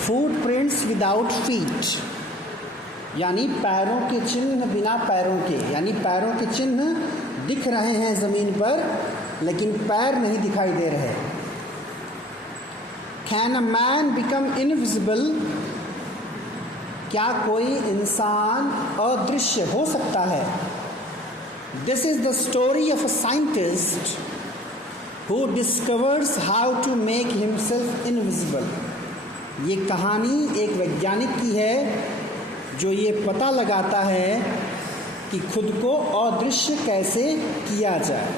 Footprints without feet, यानी पैरों के चिन्ह बिना पैरों के, यानी पैरों के चिन्ह दिख रहे हैं ज़मीन पर लेकिन पैर नहीं दिखाई दे रहे। Can a man become invisible, क्या कोई इंसान अदृश्य हो सकता है? This is the story of a scientist who discovers how to make himself invisible. ये कहानी एक वैज्ञानिक की है जो ये पता लगाता है कि खुद को अदृश्य कैसे किया जाए।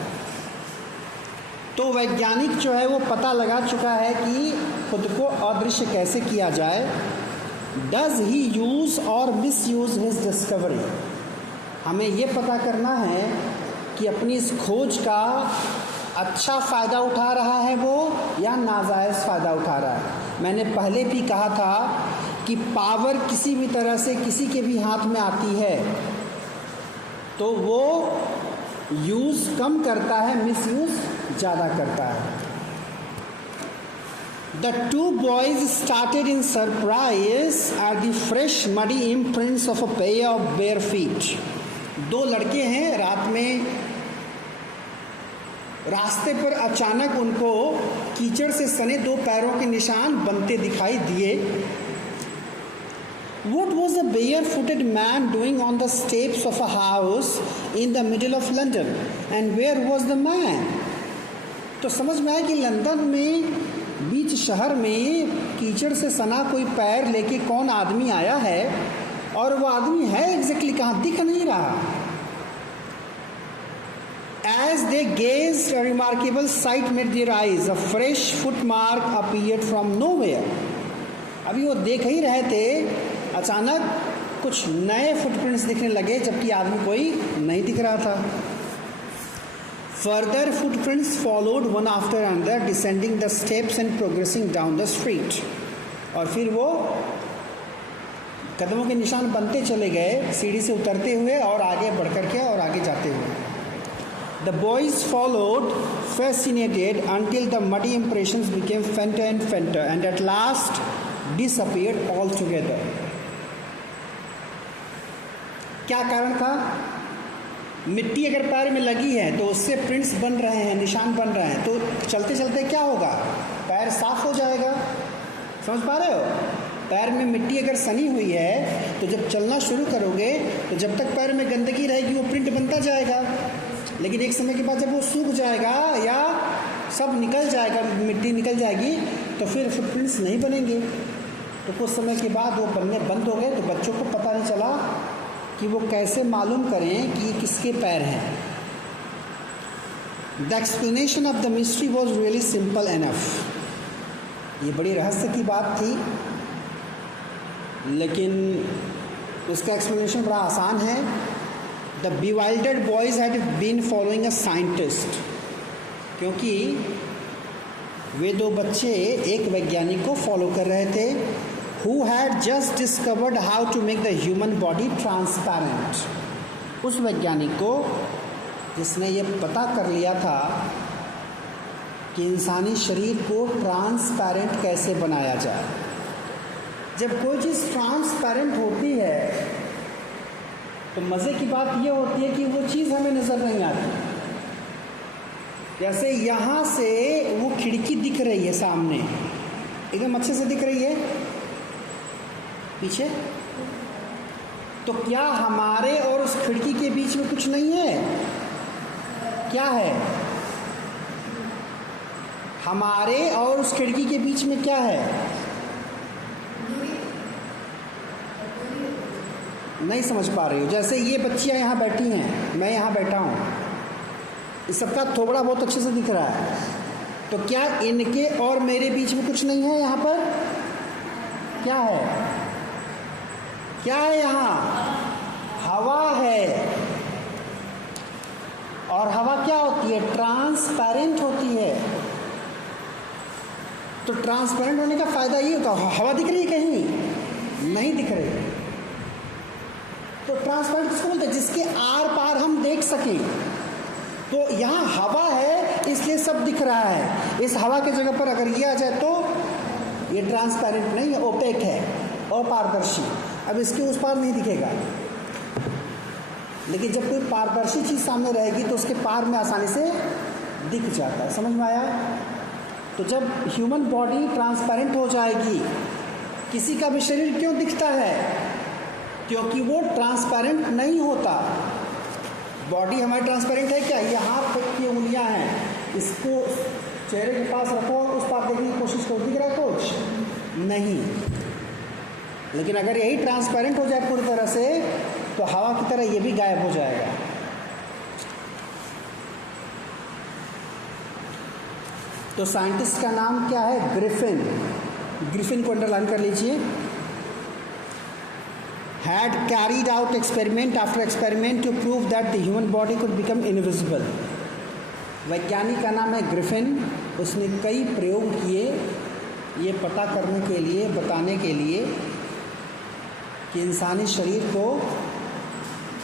तो वैज्ञानिक जो है वो पता लगा चुका है कि खुद को अदृश्य कैसे किया जाए। डज ही यूज़ और मिस यूज़ हिज डिस्कवरी, हमें ये पता करना है कि अपनी इस खोज का अच्छा फ़ायदा उठा रहा है वो या नाजायज़ फ़ायदा उठा रहा है। मैंने पहले भी कहा था कि पावर किसी भी तरह से किसी के भी हाथ में आती है तो वो यूज़ कम करता है, मिसयूज़ ज़्यादा करता है। The two boys started in surprise at the fresh muddy imprints of a pair of bare feet. दो लड़के हैं, रात में रास्ते पर अचानक उनको कीचड़ से सने दो पैरों के निशान बनते दिखाई दिए। What was a bare-footed man doing on the steps of a house in the middle of London? And where was the man? तो समझ में आया कि लंदन में बीच शहर में कीचड़ से सना कोई पैर लेके कौन आदमी आया है और वो आदमी है एग्जैक्टली कहाँ, दिख नहीं रहा। As they gazed, a remarkable sight met their eyes. A fresh footmark appeared from nowhere. अभी वो देख ही रहे थे, अचानक कुछ नए फुटप्रिंट्स दिखने लगे जबकि आदमी कोई नहीं दिख रहा था। Further footprints followed one after another, descending the steps and progressing down the street. और फिर वो कदमों के निशान बनते चले गए, सीढ़ी से उतरते हुए और आगे बढ़कर के और आगे जाते हुए। The boys followed, fascinated, until the muddy impressions became fainter and fainter, and at last disappeared altogether. क्या कारण था? मिट्टी अगर पैर में लगी है तो उससे प्रिंट्स बन रहे हैं, निशान बन रहे हैं, तो चलते चलते क्या होगा? पैर साफ हो जाएगा। समझ पा रहे हो? पैर में मिट्टी अगर सनी हुई है तो जब चलना शुरू करोगे तो जब तक पैर में गंदगी रहेगी वो प्रिंट बनता जाएगा, लेकिन एक समय के बाद जब वो सूख जाएगा या सब निकल जाएगा, मिट्टी निकल जाएगी, तो फिर फुटप्रिंट्स नहीं बनेंगे। तो कुछ समय के बाद वो बनने बंद हो गए, तो बच्चों को पता नहीं चला कि वो कैसे मालूम करें कि ये किसके पैर हैं। The explanation of the mystery was really simple enough. ये बड़ी रहस्य की बात थी, लेकिन उसका एक्सप्लेनेशन बड़ा आसान है। The bewildered boys had been following a scientist, क्योंकि वे दो बच्चे एक वैज्ञानिक को फॉलो कर रहे थे, who had just discovered how to make the human body transparent. उस वैज्ञानिक को जिसने ये पता कर लिया था कि इंसानी शरीर को ट्रांसपेरेंट कैसे बनाया जाए। जब कोई चीज़ ट्रांसपेरेंट होती है तो मज़े की बात ये होती है कि वो चीज़ हमें नज़र नहीं आती। जैसे यहाँ से वो खिड़की दिख रही है सामने, एकदम अच्छे से दिख रही है पीछे, तो क्या हमारे और उस खिड़की के बीच में कुछ नहीं है? क्या है? हमारे और उस खिड़की के बीच में क्या है? नहीं समझ पा रही हो? जैसे ये बच्चियां यहाँ बैठी हैं, मैं यहाँ बैठा हूँ, इस सबका थोड़ा बहुत अच्छे से दिख रहा है, तो क्या इनके और मेरे बीच में कुछ नहीं है? यहाँ पर क्या है? क्या है? यहाँ हवा है, और हवा क्या होती है? ट्रांसपेरेंट होती है। तो ट्रांसपेरेंट होने का फ़ायदा ये होता है, हवा दिख रही है कहीं? नहीं दिख रही। तो ट्रांसपेरेंट किसको बोलते हैं? जिसके आर पार हम देख सकें। तो यहाँ हवा है इसलिए सब दिख रहा है। इस हवा के जगह पर अगर ये आ जाए तो ये ट्रांसपेरेंट नहीं, ओपेक है, अपारदर्शी। अब इसके उस पार नहीं दिखेगा, लेकिन जब कोई पारदर्शी चीज़ सामने रहेगी तो उसके पार में आसानी से दिख जाता है। समझ में आया? तो जब ह्यूमन बॉडी ट्रांसपेरेंट हो जाएगी, किसी का भी शरीर क्यों दिखता है? क्योंकि वो ट्रांसपेरेंट नहीं होता। बॉडी हमारी ट्रांसपेरेंट है क्या? ये हाथ की उंगलियां हैं, इसको चेहरे के पास रखो, उस पार देखने की कोशिश करो, दिख रहा है कुछ? नहीं। लेकिन अगर यही ट्रांसपेरेंट हो जाए पूरी तरह से, तो हवा की तरह ये भी गायब हो जाएगा। तो साइंटिस्ट का नाम क्या है? ग्रिफिन। ग्रिफिन को अंडरलाइन कर लीजिए। Had carried out experiment after experiment to prove that the human body could become invisible. वैज्ञानिक का नाम है ग्रिफिन। उसने कई प्रयोग किए ये पता करने के लिए, बताने के लिए कि इंसानी शरीर को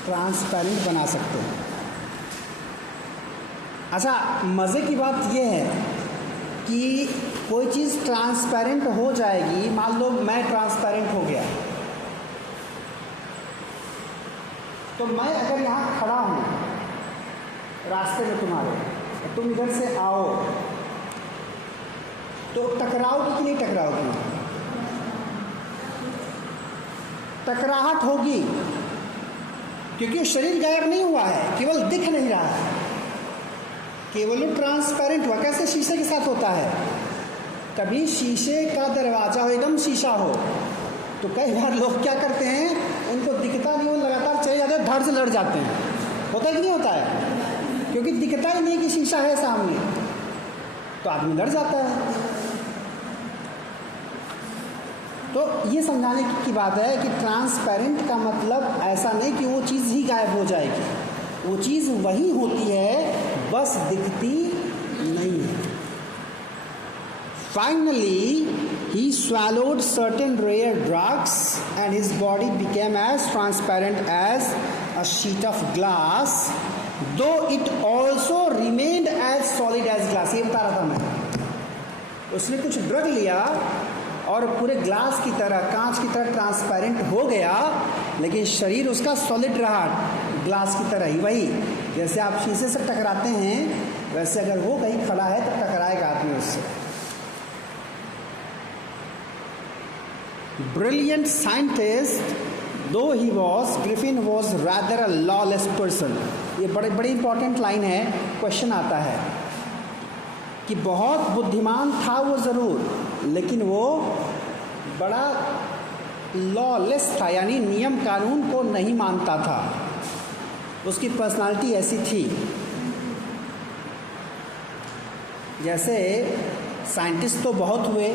ट्रांसपेरेंट बना सकते हैं। अच्छा, मज़े की बात यह है कि कोई चीज़ ट्रांसपेरेंट हो जाएगी। मान लो मैं ट्रांसपेरेंट हो गया, तो मैं अगर यहाँ खड़ा हूँ रास्ते में तुम्हारे, तुम इधर से आओ, तो टकराओगे कि नहीं टकराओगे? टकराहट होगी, क्योंकि शरीर गायब नहीं हुआ है, केवल दिख नहीं रहा है, केवल ट्रांसपेरेंट हुआ। कैसे शीशे के साथ होता है? कभी शीशे का दरवाजा हो, एकदम शीशा हो, तो कई बार लोग क्या करते हैं, उनको दिखता नहीं, वो लगातार चले जाते हैं, धड़ से लड़ जाते हैं। होता कि नहीं होता है? क्योंकि दिखता ही नहीं कि शीशा है सामने, तो आदमी लड़ जाता है। तो ये समझाने की बात है कि ट्रांसपेरेंट का मतलब ऐसा नहीं कि वो चीज़ ही गायब हो जाएगी, वो चीज़ वही होती है, बस दिखती नहीं है। Finally, he swallowed certain rare drugs and his body became as transparent as a sheet of glass, though it also remained as solid as glass. ये बता रहा था मैं। उसने कुछ ड्रग लिया और पूरे ग्लास की तरह, कांच की तरह ट्रांसपेरेंट हो गया, लेकिन शरीर उसका सॉलिड रहा, ग्लास की तरह ही। वही जैसे आप शीशे से टकराते हैं, वैसे अगर वो कहीं खड़ा है तो टकराएगा आदमी उससे। Brilliant scientist though he was, Griffin was rather a lawless person. ये बड़ी इंपॉर्टेंट लाइन है, क्वेश्चन आता है कि बहुत बुद्धिमान था वो ज़रूर, लेकिन वो बड़ा लॉलेस था, यानी नियम कानून को नहीं मानता था। उसकी पर्सनालिटी ऐसी थी। जैसे साइंटिस्ट तो बहुत हुए,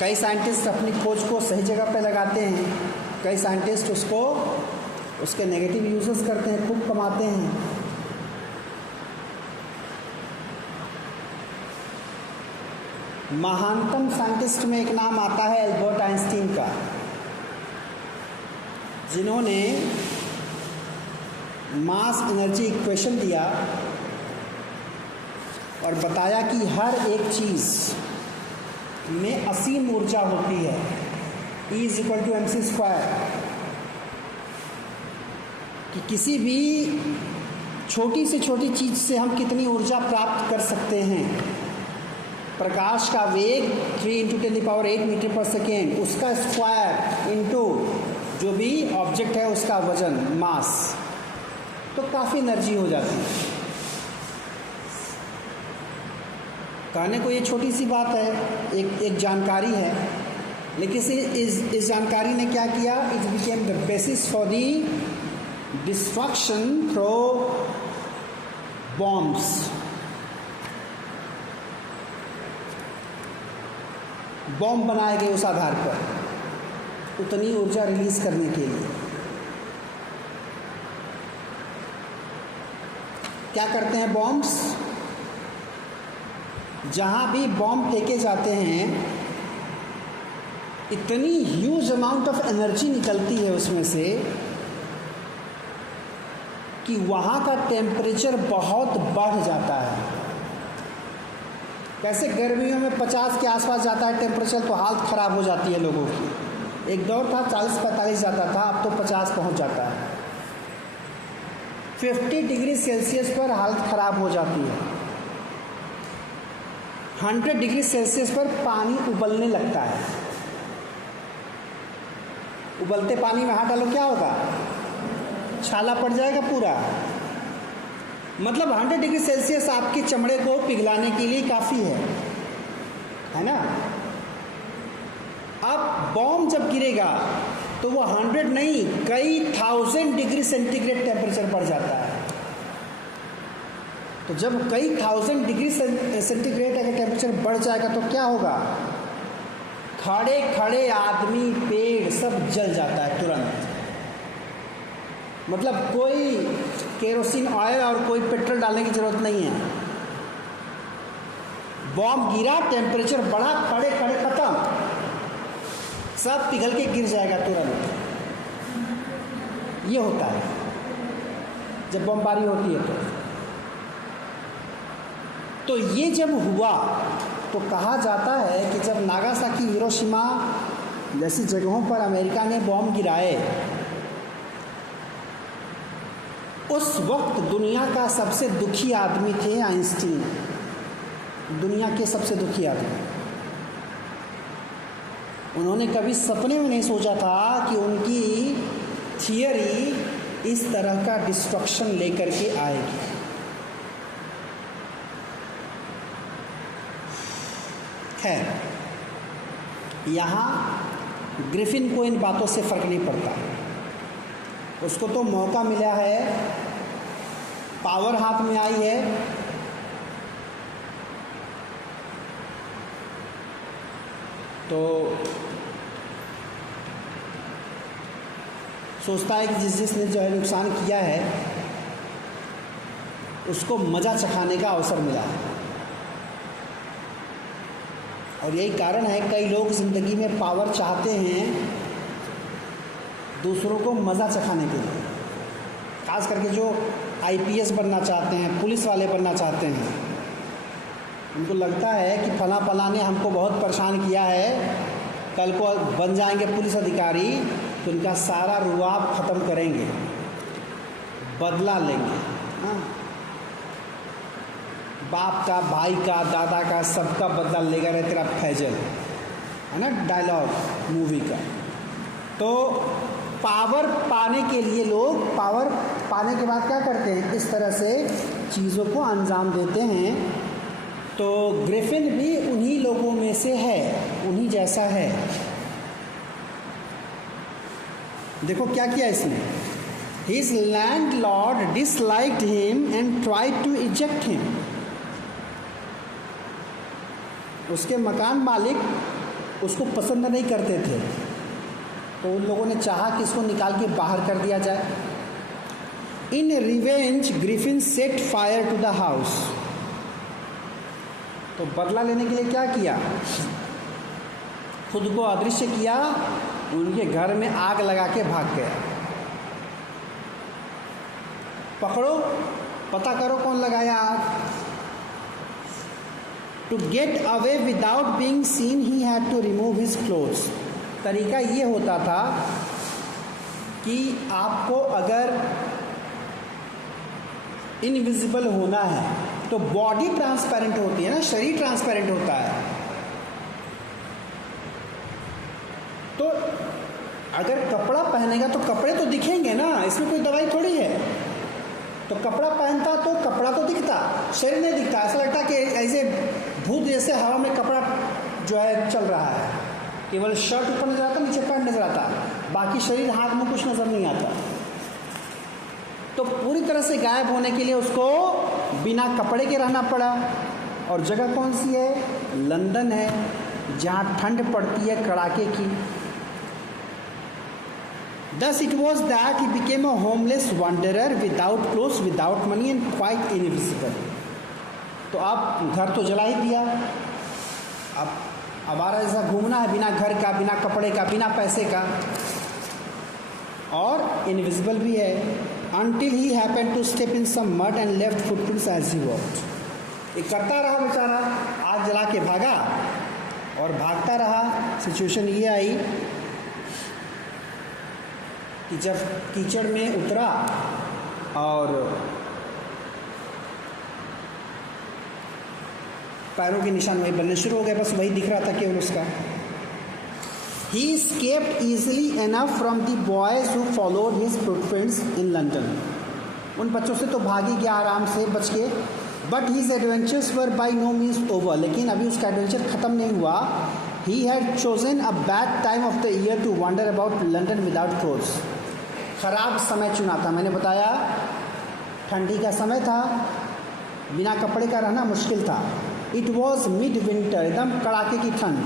कई साइंटिस्ट अपनी खोज को सही जगह पे लगाते हैं, कई साइंटिस्ट उसको उसके नेगेटिव यूजेस करते हैं, खूब कमाते हैं। महानतम साइंटिस्ट में एक नाम आता है एल्बर्ट आइंस्टीन का, जिन्होंने मास एनर्जी इक्वेशन दिया और बताया कि हर एक चीज़ में असीम ऊर्जा होती है, E=mc², कि किसी भी छोटी से छोटी चीज़ से हम कितनी ऊर्जा प्राप्त कर सकते हैं। प्रकाश का वेग 3 × 10⁸ मीटर पर सेकेंड, उसका स्क्वायर इंटू जो भी ऑब्जेक्ट है उसका वजन, मास, तो काफ़ी एनर्जी हो जाती है। कहने को ये छोटी सी बात है, एक जानकारी है, लेकिन इस जानकारी ने क्या किया? It became the basis for the destruction through bombs. Bomb बनाए गए उस आधार पर, उतनी ऊर्जा रिलीज करने के लिए। क्या करते हैं बॉम्ब्स? जहाँ भी बॉम्ब फेंके जाते हैं, इतनी ह्यूज अमाउंट ऑफ एनर्जी निकलती है उसमें से कि वहाँ का टेम्परेचर बहुत बढ़ जाता है। कैसे गर्मियों में 50 के आसपास जाता है टेम्परेचर तो हालत ख़राब हो जाती है लोगों की। एक दौर था 40-45 जाता था, अब तो 50 पहुंच जाता है। 50 डिग्री सेल्सियस पर हालत ख़राब हो जाती है। 100 डिग्री सेल्सियस पर पानी उबलने लगता है। उबलते पानी में हाथ डालो क्या होगा? छाला पड़ जाएगा पूरा। मतलब 100 डिग्री सेल्सियस आपके चमड़े को पिघलाने के लिए काफ़ी है ना। अब बॉम्ब जब गिरेगा तो वो 100 नहीं, कई 1000 डिग्री सेंटीग्रेड टेम्परेचर बढ़ जाता है। तो जब कई 1000 डिग्री सेंटीग्रेड अगर टेम्परेचर बढ़ जाएगा तो क्या होगा? खड़े खड़े आदमी, पेड़ सब जल जाता है तुरंत। मतलब कोई केरोसिन ऑयल और कोई पेट्रोल डालने की ज़रूरत नहीं है। बॉम्ब गिरा, टेम्परेचर बढ़ा, खड़े खड़े खत्म, सब पिघल के गिर जाएगा तुरंत। ये होता है जब बमबारी होती है। तो ये जब हुआ तो कहा जाता है कि जब नागासाकी, हिरोशिमा जैसी जगहों पर अमेरिका ने बॉम्ब गिराए, उस वक्त दुनिया का सबसे दुखी आदमी थे आइंस्टीन। दुनिया के सबसे दुखी आदमी। उन्होंने कभी सपने में नहीं सोचा था कि उनकी थियरी इस तरह का डिस्ट्रक्शन लेकर के आएगी। खैर, यहाँ ग्रिफिन को इन बातों से फ़र्क नहीं पड़ता। उसको तो मौका मिला है, पावर हाथ में आई है, तो सोचता है कि जिसने जो है नुकसान किया है उसको मज़ा चखाने का अवसर मिला है। और यही कारण है कई लोग ज़िंदगी में पावर चाहते हैं दूसरों को मज़ा चखाने के लिए। खास करके जो आईपीएस बनना चाहते हैं, पुलिस वाले बनना चाहते हैं, उनको लगता है कि फला ने हमको बहुत परेशान किया है, कल को बन जाएंगे पुलिस अधिकारी तो उनका सारा रुआब ख़त्म करेंगे, बदला लेंगे। हाँ, बाप का, भाई का, दादा का, सबका बदला लेगा रे तेरा फैजल, है ना डायलॉग मूवी का। तो पावर पाने के लिए लोग पावर पाने के बाद क्या करते हैं? इस तरह से चीज़ों को अंजाम देते हैं। तो ग्रिफिन भी उन्हीं लोगों में से है, उन्हीं जैसा है। देखो क्या किया इसने। His landlord disliked him and tried to eject him. उसके मकान मालिक उसको पसंद नहीं करते थे, तो उन लोगों ने चाहा कि इसको निकाल के बाहर कर दिया जाए। In revenge Griffin set fire to the house. तो बदला लेने के लिए क्या किया? खुद को अदृश्य किया, उनके घर में आग लगा के भाग गया। पकड़ो, पता करो कौन लगाया आग। To get away without being seen he had to remove his clothes. तरीका ये होता था कि आपको अगर इनविजिबल होना है तो बॉडी ट्रांसपेरेंट होती है ना, शरीर ट्रांसपेरेंट होता है। तो अगर कपड़ा पहनेगा तो कपड़े तो दिखेंगे ना, इसमें कोई दवाई थोड़ी है। तो कपड़ा पहनता तो कपड़ा तो दिखता, शरीर नहीं दिखता। ऐसा लगता कि ऐसे भूत जैसे हवा में कपड़ा जो है चल रहा है, केवल शर्ट ऊपर नजर आता, नीचे पैंट नजर आता, बाकी शरीर हाथ में कुछ नजर नहीं आता। तो पूरी तरह से गायब होने के लिए उसको बिना कपड़े के रहना पड़ा। और जगह कौन सी है? लंदन है, जहाँ ठंड पड़ती है कड़ाके की। Thus it was that he became a homeless wanderer without clothes, without money and quite invisible. तो अब घर तो जला ही दिया, अब आवारा जैसा घूमना है, बिना घर का, बिना कपड़े का, बिना पैसे का, और इनविजिबल भी है। Until he happened to step in some mud and left footprints as he walked. ये करता रहा बेचारा, आग जला के भागा और भागता रहा। सिचुएशन ये आई कि जब कीचड़ में उतरा और पैरों के निशान वही बनने शुरू हो गए, बस वही दिख रहा था केवल उसका। He escaped easily enough from the boys who followed his footprints in London. उन बच्चों से तो भाग ही गया आराम से बच के। But his adventures were by no means over. लेकिन अभी उसका एडवेंचर ख़त्म नहीं हुआ। He had chosen a bad time of the year to wander about London without clothes. ख़राब समय चुना था। मैंने बताया ठंडी का समय था, बिना कपड़े का रहना मुश्किल था। It was mid-winter, एकदम कड़ाके की ठंड।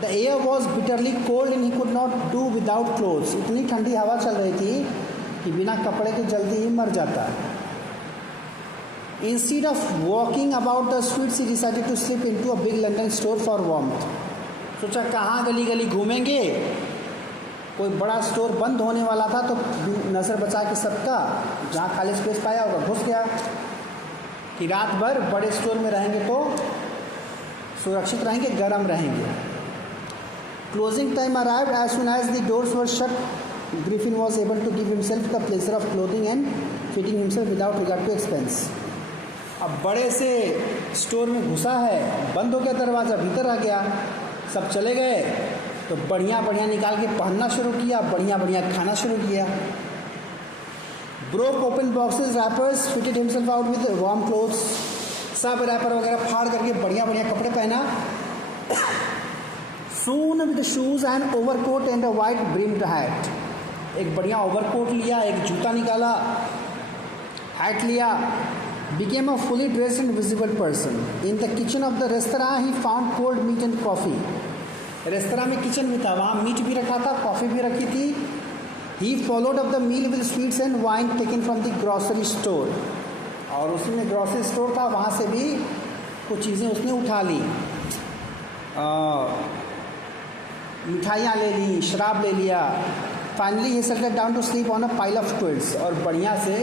The air was bitterly cold and he could not do without clothes. इतनी ठंडी हवा चल रही थी कि बिना कपड़े के जल्दी ही मर जाता। Instead of walking about the streets, he decided to slip into a big London store for warmth. सोचा कहाँ गली गली घूमेंगे, कोई बड़ा स्टोर बंद होने वाला था तो नज़र बचा के सबका जहाँ खाली स्पेस पाया होगा घुस गया कि रात भर बड़े स्टोर में रहेंगे तो सुरक्षित रहेंगे, गर्म रहेंगे। Closing time arrived. As soon as the doors were shut, Griffin was able to give himself the pleasure of clothing and fitting himself without regard to expense. अब बड़े से स्टोर में घुसा है, बंद हो गया दरवाज़ा, भीतर आ गया, सब चले गए तो बढ़िया बढ़िया निकाल के पहनना शुरू किया, बढ़िया बढ़िया खाना शुरू किया। Broke open boxes, wrappers, fitted himself out with warm clothes. सब रैपर वगैरह फाड़ करके बढ़िया बढ़िया कपड़े पहना। Soon with the shoes and overcoat and a white brimmed hat. एक बढ़िया ओवरकोट लिया, एक जूता निकाला, हैट लिया, became a fully dressed and visible person. In the kitchen of the restaurant he found cold meat and coffee. Restaurant में kitchen भी था, वहाँ मीट भी रखा था, कॉफ़ी भी रखी थी। He followed up the meal with sweets and wine taken from the grocery store. और उसी में ग्रॉसरी स्टोर था, वहाँ से भी कुछ चीज़ें उसने उठा ली, मिठाइयाँ ले ली, शराब ले लिया। Finally he settled down to sleep on a pile of quilts, और बढ़िया से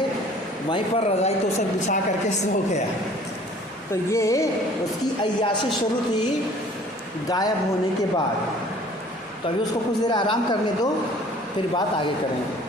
वहीं पर रजाई तो सब बिछा करके सो गया। तो ये उसकी अय्याशी शुरू थी गायब होने के बाद। तो अभी उसको कुछ देर आराम करने दो, फिर बात आगे करेंगे।